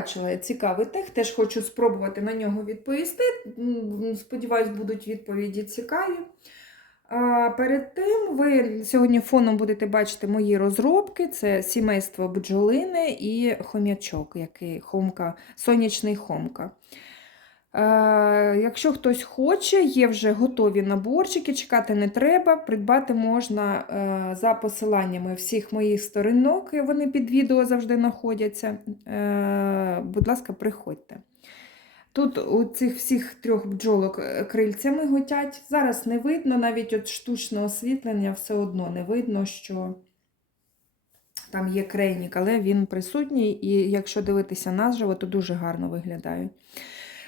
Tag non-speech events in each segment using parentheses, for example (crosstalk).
Побачила цікавий тех, теж хочу спробувати на нього відповісти. Сподіваюсь, будуть відповіді цікаві. А перед тим, ви сьогодні фоном будете бачити мої розробки: це сімейство бджолини і хом'ячок, який хомка, сонячний хомка. Е, Якщо хтось хоче, є вже готові наборчики, чекати не треба. Придбати можна е, за посиланнями всіх моїх сторінок, вони під відео завжди знаходяться. Е, Будь ласка, приходьте. Тут у цих всіх трьох бджолок крильцями готять. Зараз не видно, навіть от штучне освітлення все одно не видно, що там є крейнік, але він присутній, і якщо дивитися наживо, то дуже гарно виглядає.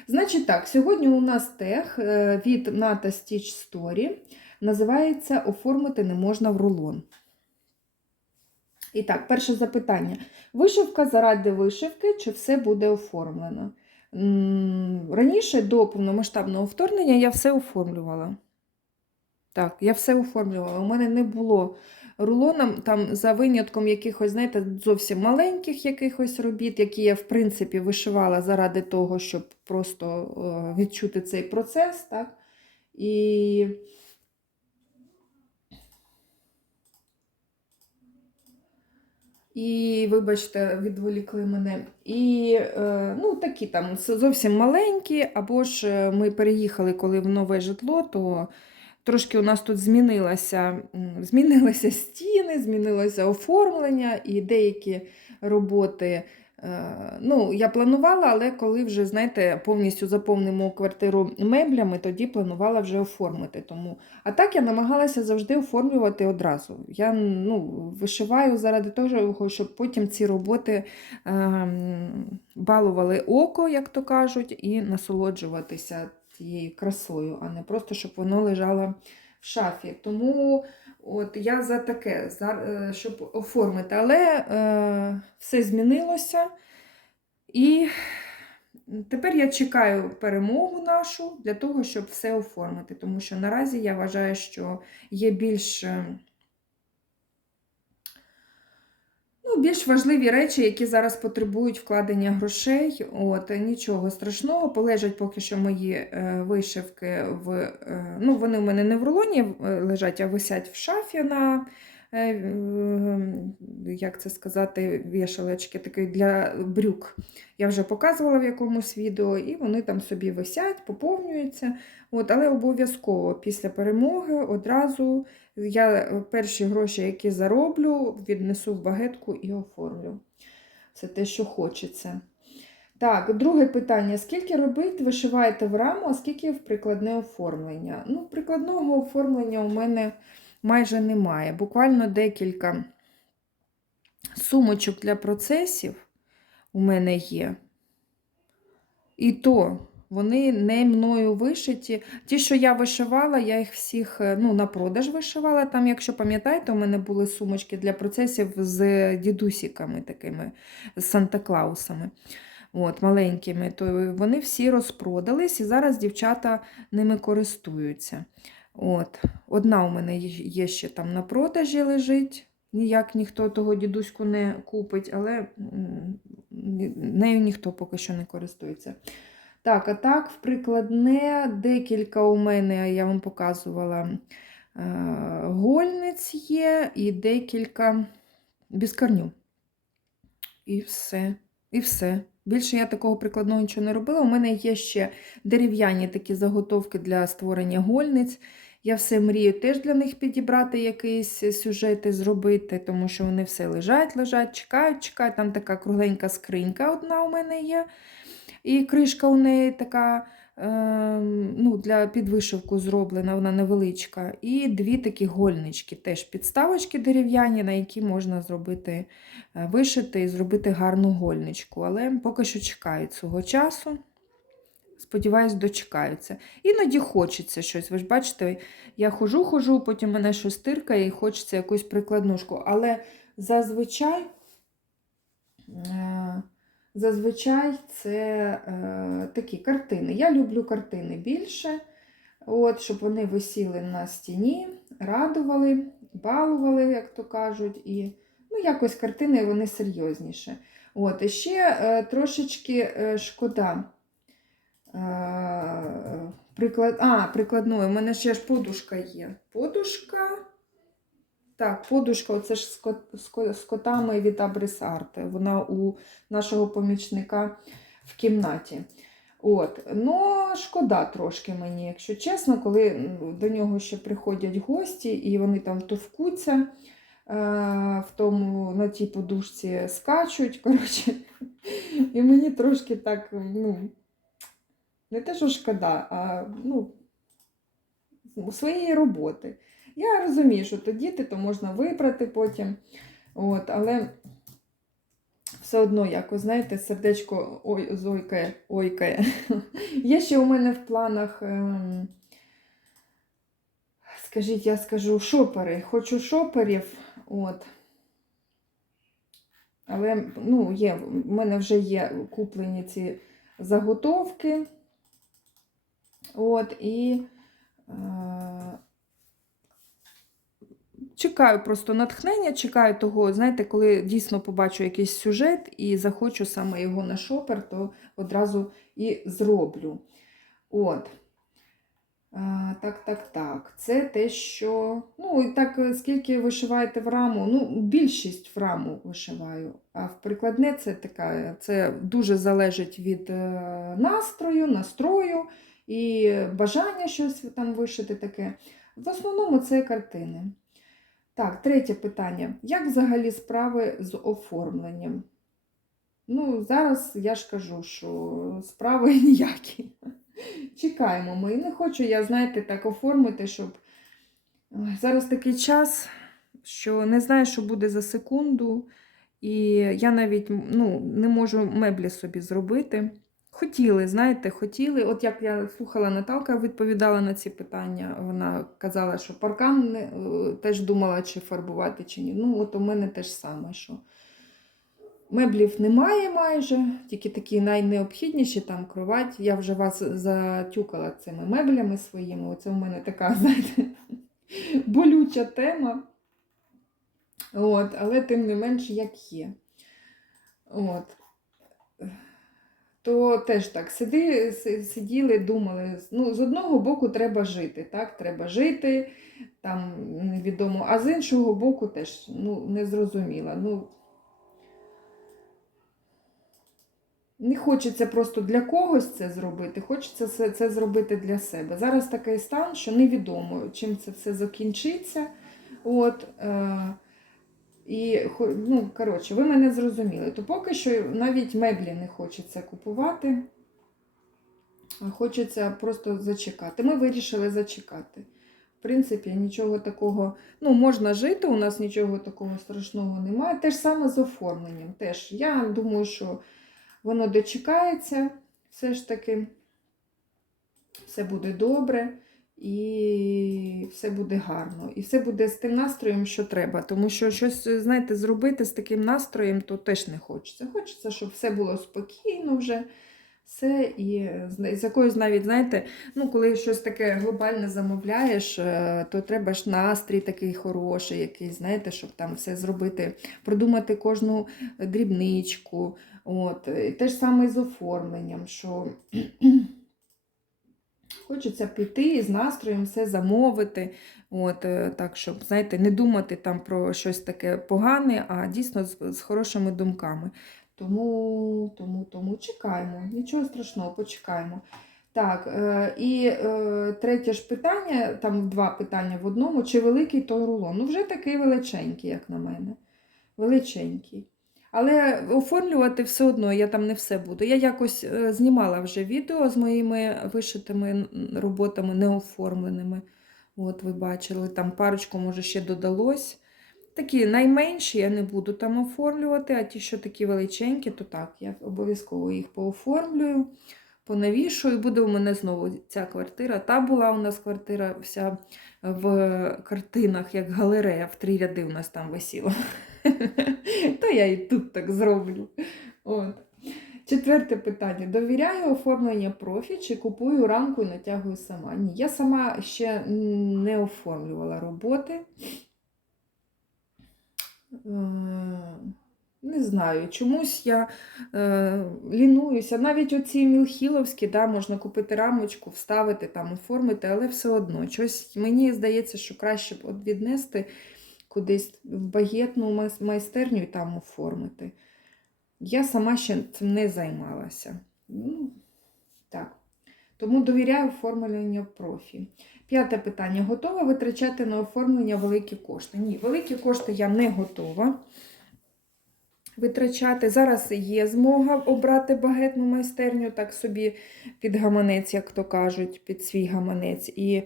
Значить так, сьогодні у нас тех е, від Nata Stitch Story. Називається Оформити не можна в рулон. І так, перше запитання. Вишивка заради вишивки, чи все буде оформлено? Раніше до повномасштабного вторгнення я все оформлювала. Так, я все оформлювала. У мене не було рулоном, там за винятком якихось, знаєте, зовсім маленьких якихось робіт, які я, в принципі, вишивала заради того, щоб просто е, відчути цей процес. Так? І І, вибачте, відволікли мене. І е, ну, такі там зовсім маленькі, або ж е, ми переїхали, коли в нове житло, то трошки у нас тут змінилося, змінилися стіни, змінилося оформлення і деякі роботи. е, Ну, я планувала, але коли вже, знаєте, повністю заповнимо квартиру меблями, тоді планувала вже оформити. Тому. А так я намагалася завжди оформлювати одразу. Я ну, вишиваю заради того, щоб потім ці роботи е, балували око, як то кажуть, і насолоджуватися тією красою, а не просто щоб воно лежало в шафі. Тому от я за таке, за, е, щоб оформити. Але е, все змінилося. І тепер я чекаю перемогу нашу для того, щоб все оформити. Тому що наразі я вважаю, що є більш. е, Ну, більш важливі речі, які зараз потребують вкладення грошей. От, Нічого страшного, полежать поки що мої е, вишивки. в, е, ну, Вони в мене не в рулоні е, лежать, а висять в шафі на як це сказати, вішалочки такі для брюк. Я вже показувала в якомусь відео, і вони там собі висять, поповнюються. От, Але обов'язково після перемоги одразу я перші гроші, які зароблю, віднесу в багетку і оформлю. Це те, що хочеться. Так, друге питання: скільки робит вишиваєте в раму, а скільки в прикладне оформлення? Ну, прикладного оформлення у мене майже немає. Буквально декілька сумочок для процесів у мене є. І то вони не мною вишиті. Ті, що я вишивала, я їх всіх е, ну, на продаж вишивала. Там, якщо пам'ятаєте, у мене були сумочки для процесів з дідусіками такими, з Санта-Клаусами. От, маленькими, то вони всі розпродались, і зараз дівчата ними користуються. От. Одна у мене є ще там на продажі лежить. Ніяк ніхто того дідуську не купить, але нею ніхто поки що не користується. Так, а так, в прикладне декілька у мене, я вам показувала, е, гольниць є і декілька без корню. І все. І все. Більше я такого прикладного нічого не робила. У мене є ще дерев'яні такі заготовки для створення гольниць. Я все мрію теж для них підібрати якісь сюжети, зробити, тому що вони все лежать, лежать, чекають, чекають. Там така кругленька скринька одна у мене є. І кришка у неї така ну, для підвишивку зроблена, вона невеличка. І дві такі гольнички, теж підставочки дерев'яні, на які можна зробити, е, вишити і зробити гарну гольничку. Але поки що чекають свого часу. Сподіваюсь, дочекаються. Іноді хочеться щось. Ви ж бачите, я хожу, хожу, потім мене щось тиркає і хочеться якусь прикладнушку. Але зазвичай. Зазвичай це е, такі картини. Я люблю картини більше, от, щоб вони висіли на стіні, радували, балували, як то кажуть. І Ну, якось картини вони серйозніші. От, і ще е, трошечки е, шкода. Е, приклад... А, прикладною. У мене ще ж подушка є. Подушка. Так, подушка, оце ж з, кот... з ко- з котами від Абрис Арте. Вона у нашого помічника в кімнаті. От. Ну, шкода трошки мені, якщо чесно, коли до нього ще приходять гості і вони там товкуться е, в тому, на тій подушці скачуть. (laughs) Коротше. І мені трошки так, ну, не те, що шкода, а ну, своєї роботи. Я розумію, що то діти, то можна вибрати потім. От, але все одно, якось, знаєте, сердечко ой, зойкає, ойкає. (laughs) Є ще у мене в планах, ем, скажіть, я скажу шопери. Хочу шоперів. От. Але ну, є, в мене вже є куплені ці заготовки. От, і е, чекаю просто натхнення, чекаю того, знаєте, коли дійсно побачу якийсь сюжет і захочу саме його на шопер, то одразу і зроблю. От. А, так, так, так. Це те, що. Ну, і так, е, скільки вишиваєте в раму, ну, більшість в раму вишиваю. А в прикладне це така, це дуже залежить від е, настрою, настрою і бажання щось там вишити таке. В основному це картини. Так, третє питання. Як взагалі справи з оформленням? Ну, зараз я ж кажу, що справи (laughs) ніякі. Чекаємо ми. Не хочу я, знаєте, так оформити, щоб зараз такий час, що не знаю, що буде за секунду. І я навіть ну, не можу меблі собі зробити. Хотіли, знаєте, хотіли. От як я слухала Наталка, відповідала на ці питання. Вона казала, що паркан не, е, теж думала, чи фарбувати, чи ні. Ну, от у мене теж саме, що меблів немає майже, тільки такі найнеобхідніші, там кровать. Я вже вас затюкала цими меблями своїми. Оце у мене така, (laughs) знаєте, болюча тема. От, але тим не менш, як є. От то теж так сиди, сиділи, думали. Ну, з одного боку, треба жити, так? Треба жити, там невідомо, а з іншого боку, теж ну, не зрозуміла. Ну, не хочеться просто для когось це зробити, хочеться це, це зробити для себе. Зараз такий стан, що невідомо, чим це все закінчиться. От, е, і, ну, коротше, ви мене зрозуміли. То поки що навіть меблі не хочеться купувати, а хочеться просто зачекати. Ми вирішили зачекати. В принципі, нічого такого, ну, можна жити, у нас нічого такого страшного немає. Те ж саме з оформленням. Теж я думаю, що воно дочекається, все ж таки, все буде добре. І все буде гарно. І все буде з тим настроєм, що треба. Тому що щось, знаєте, зробити з таким настроєм, то теж не хочеться. Хочеться, щоб все було спокійно вже. Все і з якоюсь навіть, знаєте, ну, коли щось таке глобальне замовляєш, е, то треба ж настрій такий хороший, якийсь, знаєте, щоб там все зробити, продумати кожну дрібничку. От. І Те ж саме з оформленням, що Хочеться піти і з настроєм все замовити. От, е, так, щоб, знаєте, не думати там про щось таке погане, а дійсно з, з хорошими думками. Тому, тому, тому чекаємо. Нічого страшного, почекаємо. Так, е, і е, третє ж питання, там два питання в одному: чи великий той рулон? Ну, вже такий величенький, як на мене. Величенький. Але оформлювати все одно я там не все буду. Я якось е, знімала вже відео з моїми вишитими роботами, неоформленими. От ви бачили, там парочку, може, ще додалось. Такі найменші я не буду там оформлювати, а ті, що такі величенькі, то так, я обов'язково їх пооформлюю, понавішую. Буде у мене знову ця квартира. Та була у нас квартира вся в картинах, як галерея, в три ряди у нас там висіла. (laughs) То я і тут так зроблю. От. Четверте питання. Довіряю оформлення профі чи купую рамку і натягую сама? Ні, я сама ще не оформлювала роботи. не знаю, чомусь я е, лінуюся. Навіть оці мілхіловські, да, можна купити рамочку, вставити, там, оформити, але все одно. Щось, мені здається, що краще б віднести кудись в багетну майстерню і там оформити. Я сама ще цим не займалася. Ну, так. Тому довіряю оформленню профі. П'яте питання. Готова витрачати на оформлення великі кошти? Ні, великі кошти я не готова витрачати. Зараз є змога обрати багетну майстерню, так собі під гаманець, як то кажуть, під свій гаманець. І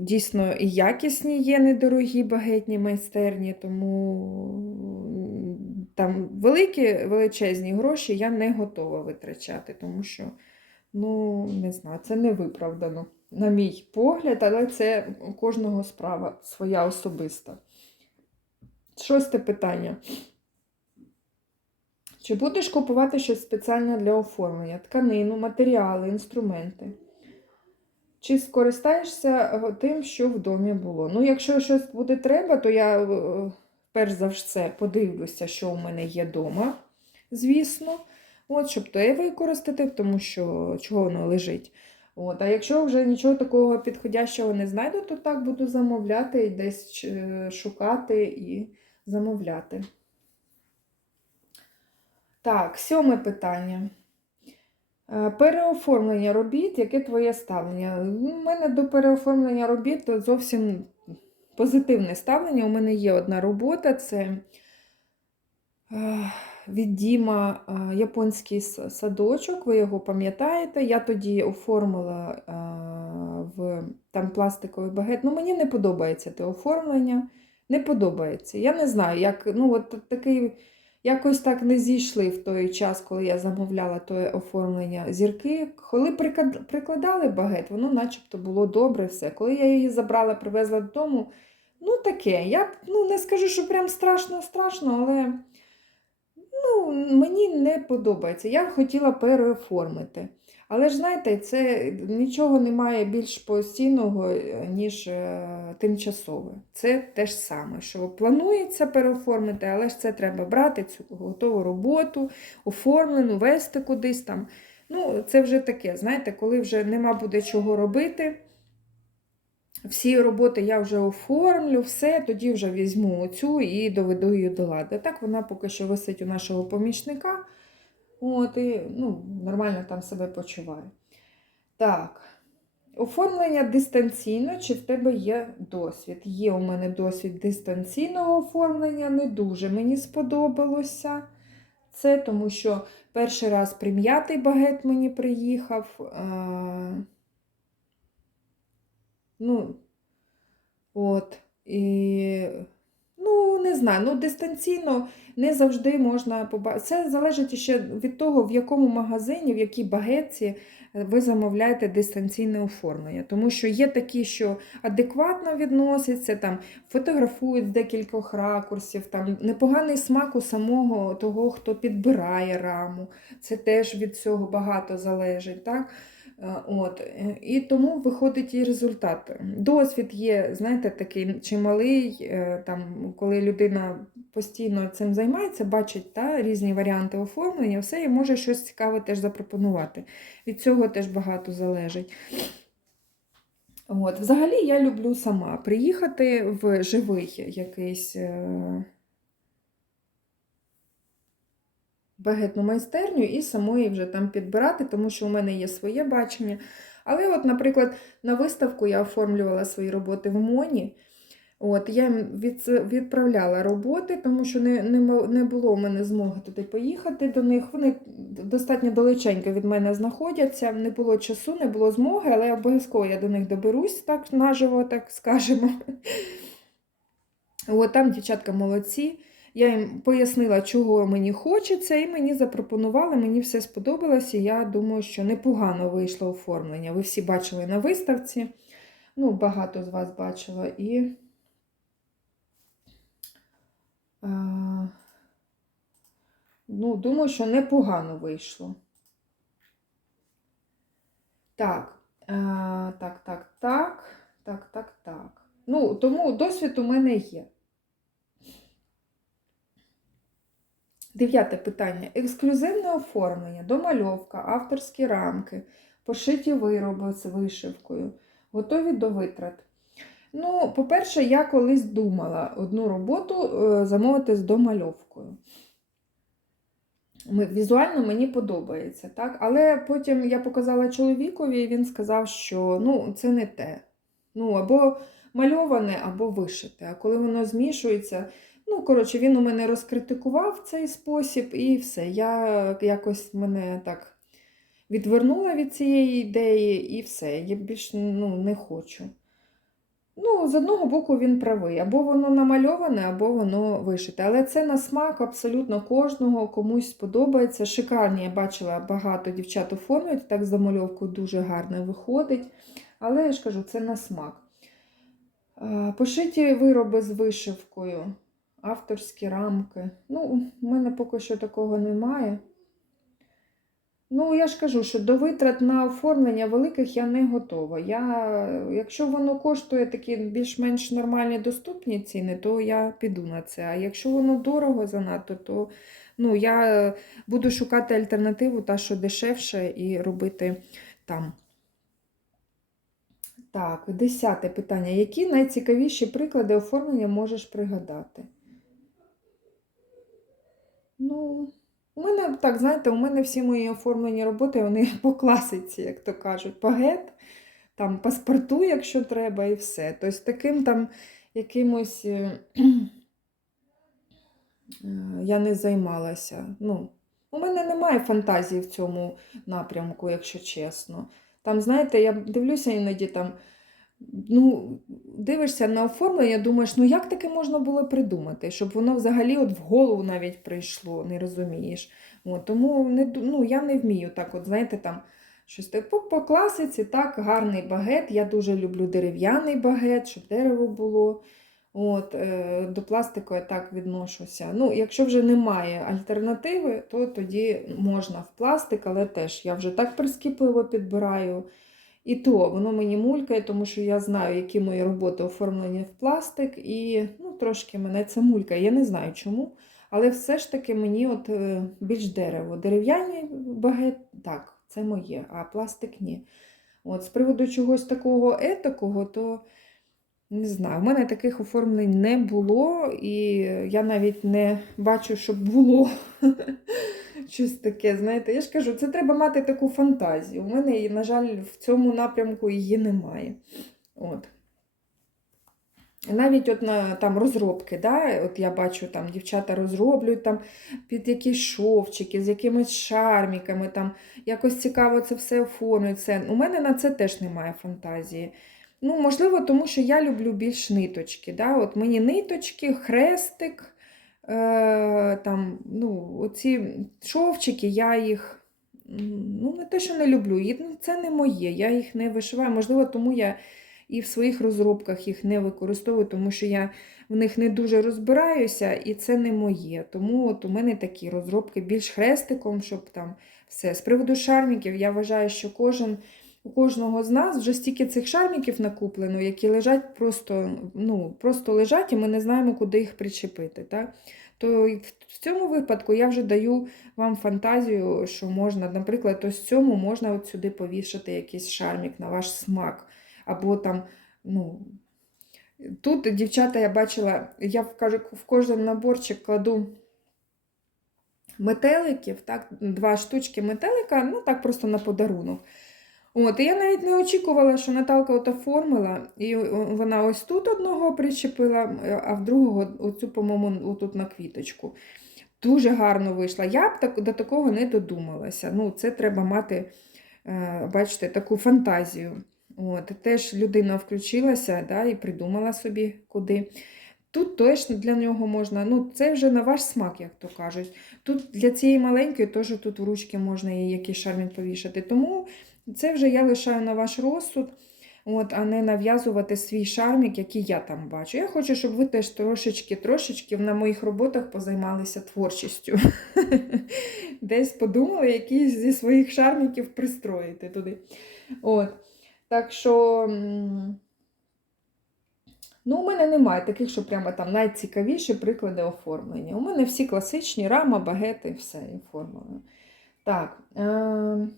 дійсно і якісні є недорогі багетні майстерні, тому там великі величезні гроші я не готова витрачати, тому що, ну, не знаю, це не виправдано, на мій погляд, але це у кожного справа своя особиста. Шосте питання. Чи будеш купувати щось спеціальне для оформлення? Тканину, матеріали, інструменти? Чи скористаєшся е, тим, що в домі було? Ну, якщо щось буде треба, то я е, перш за все подивлюся, що у мене є вдома, звісно. От, щоб то і використати, тому що чого воно лежить. От, а якщо вже нічого такого підходящого не знайду, то так буду замовляти і десь е, шукати і замовляти. Так, сьоме питання. Е, Переоформлення робіт, яке твоє ставлення? У мене до переоформлення робіт зовсім позитивне ставлення. У мене є одна робота, це е, від Діма е, японський садочок, ви його пам'ятаєте. Я тоді оформила в там пластиковий багет. Ну, мені не подобається те оформлення. Не подобається. Я не знаю, як ну, от такий. Якось так не зійшли в той час, коли я замовляла те оформлення зірки. Коли прикладали багет, воно начебто було добре все. Коли я її забрала, привезла додому, ну таке. Я ну, не скажу, що прям страшно-страшно, але ну, мені не подобається. Я хотіла переоформити. Але ж знаєте, це нічого немає більш постійного, е, ніж е, тимчасове. Це те ж саме, що планується переоформити, але ж це треба брати цю готову роботу, оформлену, вести кудись там. Ну, це вже таке, знаєте, коли вже нема буде чого робити. Всі роботи я вже оформлю, все, тоді вже візьму оцю і доведу її до ладу. Так вона поки що висить у нашого помічника. От, і ну, нормально там себе почуває. Так. Оформлення дистанційно, чи в тебе є досвід? Є у мене досвід дистанційного оформлення, не дуже мені сподобалося це, тому що перший раз прим'ятий багет мені приїхав. А... Ну, от, і, ну, не знаю, ну, дистанційно не завжди можна побачити. Це залежить ще від того, в якому магазині, в якій багетці ви замовляєте дистанційне оформлення. Тому що є такі, що адекватно відносяться, там фотографують з декількох ракурсів, там непоганий смак у самого того, хто підбирає раму. Це теж від цього багато залежить. Так? Е, От. е, І тому виходить і результат. Досвід є, знаєте, такий чималий, е, там, коли людина постійно цим займається, бачить та, різні варіанти оформлення, все і може щось цікаве теж запропонувати. Від цього теж багато залежить. От. Взагалі я люблю сама приїхати в живий якийсь. е, багетну майстерню і самої вже там підбирати, тому що у мене є своє бачення. Але, от, наприклад, на виставку я оформлювала свої роботи в Моні. От, Я від, відправляла роботи, тому що не, не, не було у мене змоги туди поїхати до них. Вони достатньо далеченько від мене знаходяться. Не було часу, не було змоги, але обов'язково я до них доберусь так наживо, так скажемо. От, там дівчатка молодці. Я їм пояснила, чого мені хочеться, і мені запропонували, мені все сподобалось, і я думаю, що непогано вийшло оформлення. Ви всі бачили на виставці, ну, багато з вас бачила, і ну, думаю, що непогано вийшло. Так, так, так, так, так, так, так. Ну, тому досвід у мене є. Дев'яте питання. Ексклюзивне оформлення, домальовка, авторські рамки, пошиті вироби з вишивкою, готові до витрат. Ну, по-перше, я колись думала одну роботу е, замовити з домальовкою. Візуально мені подобається, так? але потім я показала чоловікові, і він сказав, що ну, це не те. Ну, або мальоване, або вишите. А коли воно змішується, ну, коротше, він у мене розкритикував цей спосіб, і все. Я якось мене так відвернула від цієї ідеї, і все. Я більше ну, не хочу. Ну, з одного боку, він правий. Або воно намальоване, або воно вишите. Але це на смак абсолютно кожного, комусь сподобається. Шикарні, я бачила, багато дівчат оформлюють, так з замальовкою дуже гарно виходить. Але я ж кажу, це на смак. Пошиті вироби з вишивкою, авторські рамки. Ну, у мене поки що такого немає. Ну, я ж кажу, що до витрат на оформлення великих я не готова. Я, якщо воно коштує такі більш-менш нормальні доступні ціни, то я піду на це. А якщо воно дорого занадто, то ну, я буду шукати альтернативу, та що дешевше, і робити там. Так, десяте питання. Які найцікавіші приклади оформлення можеш пригадати? Ну, у мене, так, знаєте, у мене всі мої оформлені роботи, вони (laughs) по класиці, як то кажуть, пагет, там паспорту, якщо треба, і все. Тобто таким там якимось е, (clears throat) е, я не займалася. Ну, у мене немає фантазії в цьому напрямку, якщо чесно. Там, знаєте, я дивлюся іноді там, ну, дивишся на оформлення, думаєш, ну як таке можна було придумати, щоб воно взагалі от в голову навіть прийшло, не розумієш. От, тому не, ну, я не вмію так, от, знаєте, там щось типу по класиці, так, гарний багет. Я дуже люблю дерев'яний багет, щоб дерево було. От, е, до пластику я так відношуся. Ну, якщо вже немає альтернативи, то тоді можна в пластик, але теж я вже так прискіпливо підбираю. І то воно мені мулькає, тому що я знаю, які мої роботи оформлені в пластик, і ну, трошки мене це мулькає. Я не знаю чому. Але все ж таки мені от е, більш дерево. Дерев'яний багет, так, це моє, а пластик ні. От, з приводу чогось такого етакого, то не знаю, в мене таких оформлень не було, і я навіть не бачу, щоб було (laughs) щось таке. Знаєте, я ж кажу, це треба мати таку фантазію. У мене, на жаль, в цьому напрямку її немає. От. Навіть от на там розробки, да, от я бачу, там дівчата розроблюють там під якісь шовчики, з якимись шарміками, там якось цікаво це все оформлюють. Це. У мене на це теж немає фантазії. Ну, можливо, тому що я люблю більш ниточки. Да? От мені ниточки, хрестик, е, там, ну, оці шовчики, я їх ну, не те, що не люблю, це не моє, я їх не вишиваю. Можливо, тому я і в своїх розробках їх не використовую, тому що я в них не дуже розбираюся, і це не моє. Тому от у мене такі розробки більш хрестиком, щоб там все. З приводу шарміків, я вважаю, що кожен. У кожного з нас вже стільки цих шарміків накуплено, які лежать просто, ну, просто лежать, і ми не знаємо, куди їх причепити. Так? То в цьому випадку я вже даю вам фантазію, що можна, наприклад, ось цьому можна от сюди повішати якийсь шармік на ваш смак. Або там, ну, тут дівчата я бачила, я в кожен наборчик кладу метеликів, так, два штучки метелика, ну так просто на подарунок. От, і я навіть не очікувала, що Наталка оформила, і вона ось тут одного причепила, а в другого оцю, по-моєму, отут на квіточку. Дуже гарно вийшла. Я б так, до такого не додумалася. Ну, це треба мати, е, бачите, таку фантазію. От, теж людина включилася да, і придумала собі куди. Тут точно для нього можна, ну це вже на ваш смак, як то кажуть. Тут для цієї маленької теж тут в ручки можна їй якийсь шармінь повішати. Тому це вже я лишаю на ваш розсуд, от, а не нав'язувати свій шармік, який я там бачу. Я хочу, щоб ви теж трошечки-трошечки на моїх роботах позаймалися творчістю. (laughs) Десь подумали, якийсь зі своїх шарміків пристроїти туди. От. Так що, Ну, у мене немає таких, що прямо там найцікавіші приклади оформлення. У мене всі класичні рама, багети, все оформлено. Так. Е-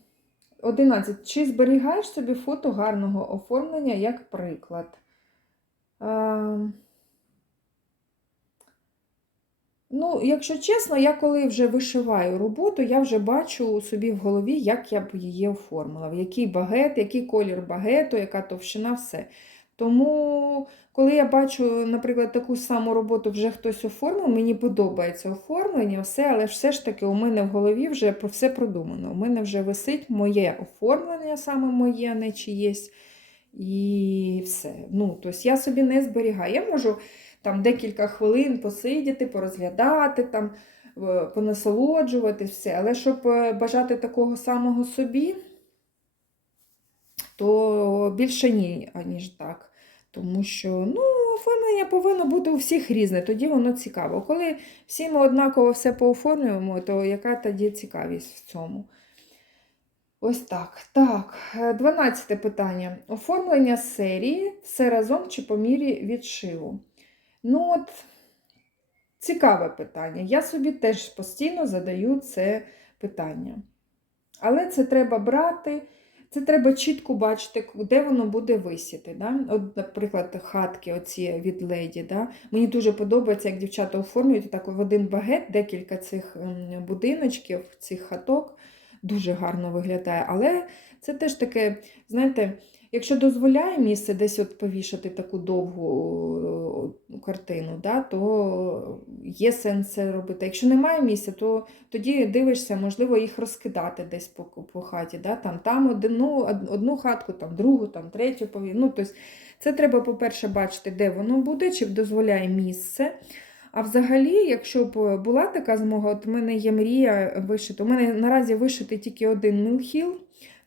11. Чи зберігаєш собі фото гарного оформлення як приклад? Е- Ну, якщо чесно, я коли вже вишиваю роботу, я вже бачу собі в голові, як я б її оформила, в який багет, який колір багету, яка товщина, все. Тому, коли я бачу, наприклад, таку саму роботу вже хтось оформив, мені подобається оформлення, все, але все ж таки у мене в голові вже все продумано. У мене вже висить моє оформлення, саме моє, не чиєсь. І все. Ну, тобто я собі не зберігаю. Я можу там декілька хвилин посидіти, порозглядати, там, е, понасолоджувати все. Але щоб е, бажати такого самого собі, то більше ні, аніж так. Тому що ну, оформлення повинно бути у всіх різне, тоді воно цікаво. Коли всі ми однаково все пооформлюємо, то яка тоді цікавість в цьому? Ось так. Так, 12 питання. Оформлення серії все разом чи по мірі відшиву? Ну, от, цікаве питання. Я собі теж постійно задаю це питання. Але це треба брати, це треба чітко бачити, де воно буде висіти. Да? От, наприклад, хатки оці від леді. Да? Мені дуже подобається, як дівчата оформлюють так в один багет, декілька цих будиночків, цих хаток. Дуже гарно виглядає. Але це теж таке, знаєте, якщо дозволяє місце десь от повішати таку довгу картину, да, то є сенс це робити. Якщо немає місця, то тоді дивишся, можливо, їх розкидати десь по, по хаті. Да, там, там одну, одну хатку, там другу, там третю. Ну, тобто, це треба, по-перше, бачити, де воно буде, чи дозволяє місце. А взагалі, якщо б була така змога, от в мене є мрія вишити. У мене наразі вишити тільки один мілхіл,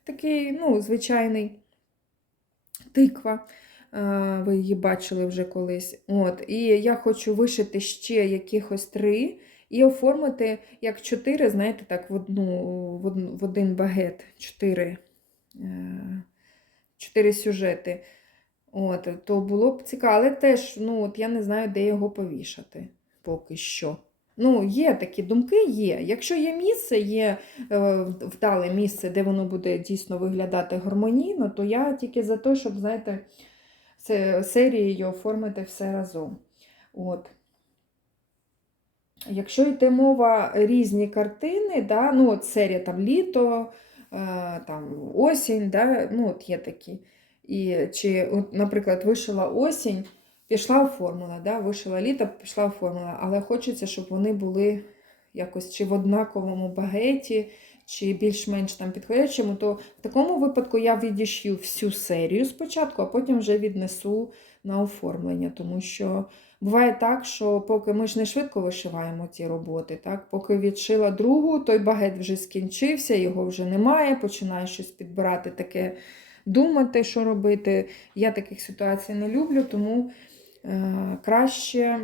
такий, ну, звичайний тиква. Е, Ви її бачили вже колись. От. І я хочу вишити ще якихось три і оформити як чотири, знаєте, так, в, одну, в, одну, в один багет. Чотири, е, чотири сюжети. От, то було б цікаво, але теж, ну, от я не знаю, де його повішати поки що. Ну, є такі думки, є. Якщо є місце, є е, вдале місце, де воно буде дійсно виглядати гармонійно, то я тільки за те, щоб, знаєте, серією оформити все разом. От. Якщо йде мова різні картини, да, ну, от серія там літо, е, там осінь, да, ну, от є такі. І, чи, от, наприклад, вишила осінь, пішла оформила, да, вишила літо, пішла оформила, але хочеться, щоб вони були якось чи в однаковому багеті, чи більш-менш там підходячому, то в такому випадку я відішью всю серію спочатку, а потім вже віднесу на оформлення. Тому що буває так, що поки ми ж не швидко вишиваємо ці роботи, так? поки відшила другу, той багет вже скінчився, його вже немає, починає щось підбирати таке думати, що робити. Я таких ситуацій не люблю, тому краще.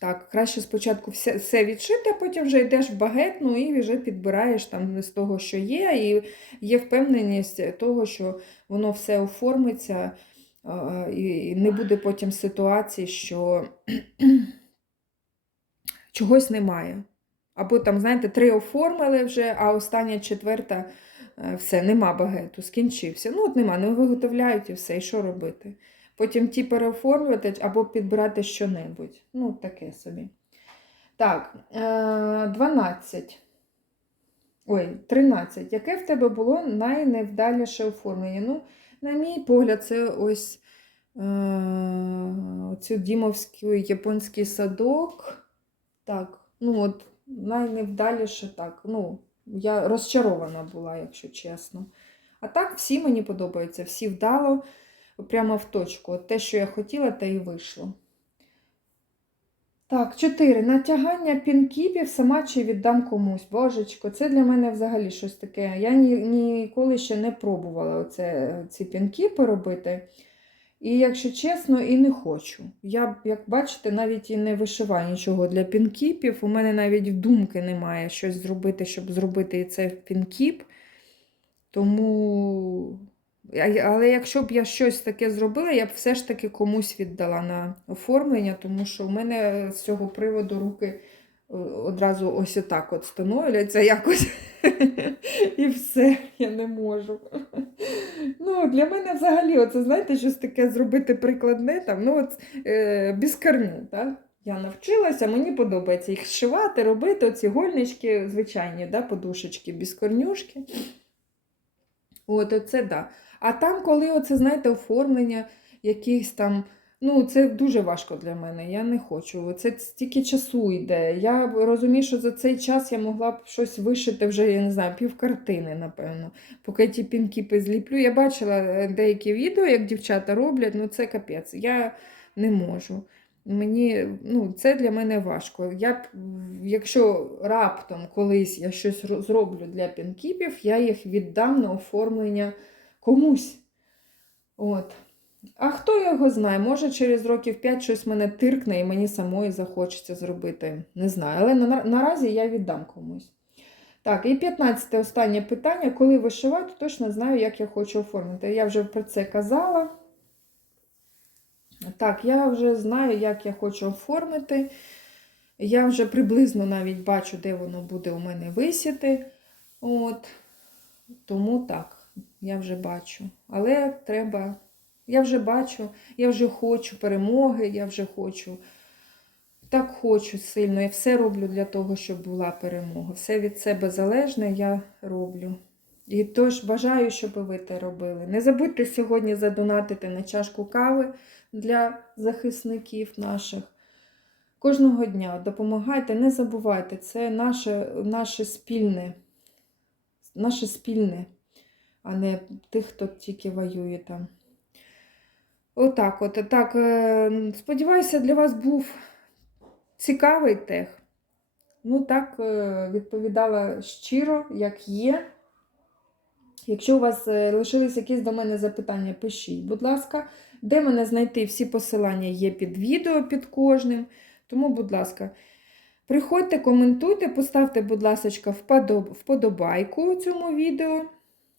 Так, краще спочатку все, все відшити, а потім вже йдеш в багет, ну і вже підбираєш там з того, що є, і є впевненість того, що воно все оформиться, е, і не буде потім ситуації, що (clears throat) чогось немає. Або там, знаєте, три оформили вже, а остання четверта е, все, нема багету, скінчився. Ну, от нема, не виготовляють і все, і що робити? Потім ті переоформлювати або підбирати що-небудь. Ну, таке собі. Так, е, 12. Ой, 13. Яке в тебе було найневдаліше оформлення? Ну, на мій погляд, це ось е, оцю дімовський японський садок. Так, ну от найневдаліше так. Ну, я розчарована була, якщо чесно. А так, всі мені подобаються, всі вдало, прямо в точку. От те, що я хотіла, те і вийшло. Так, 4. Натягання пінкіпів сама чи віддам комусь. Божечко, це для мене взагалі щось таке. Я ні, ніколи ще не пробувала оце, ці пінкіпи робити. І, якщо чесно, і не хочу. Я, як бачите, навіть і не вишиваю нічого для пінкіпів. У мене навіть думки немає щось зробити, щоб зробити і це пінкіп. Тому Але якщо б я щось таке зробила, я б все ж таки комусь віддала на оформлення, тому що в мене з цього приводу руки е, одразу ось отак от становляться якось. (laughs) І все, я не можу. Ну, Для мене взагалі, оце, знаєте, щось таке зробити прикладне, там, ну, от, е, без корню. Так? Я навчилася, мені подобається їх зшивати, робити оці гольнички, звичайні, да, подушечки без корнюшки. От, оце да. А там, коли оце, знаєте, оформлення якихось там, ну, це дуже важко для мене. Я не хочу. Це стільки часу йде. Я розумію, що за цей час я могла б щось вишити вже, я не знаю, півкартини, напевно. Поки ті пінкіпи зліплю. Я бачила е, деякі відео, як дівчата роблять, ну це капець. Я не можу. Мені, ну, це для мене важко. Я б, якщо раптом колись я щось зроблю для пінкіпів, я їх віддам на оформлення комусь. От. А хто його знає, може через років 5 щось мене тиркне і мені самої захочеться зробити. Не знаю. Але на, наразі я віддам комусь. Так, і 15 останнє питання. Коли вишивати, точно знаю, як я хочу оформити. Я вже про це казала. Так, я вже знаю, як я хочу оформити. Я вже приблизно навіть бачу, де воно буде у мене висіти. От. Тому так, я вже бачу. Але треба. Я вже бачу, я вже хочу перемоги, я вже хочу. Так хочу сильно. Я все роблю для того, щоб була перемога. Все від себе залежне я роблю. І тож бажаю, щоб ви те робили. Не забудьте сьогодні задонатити на чашку кави для захисників наших. Кожного дня допомагайте, не забувайте, це наше, наше спільне, наше спільне, а не тих, хто тільки воює там. Отак от. Так, е, сподіваюся, для вас був цікавий тех. Ну, так, е, відповідала щиро, як є. Якщо у вас е, лишились якісь до мене запитання, пишіть, будь ласка, де мене знайти, всі посилання є під відео, під кожним. Тому, будь ласка, приходьте, коментуйте, поставте, будь ласка, вподобайку цьому відео.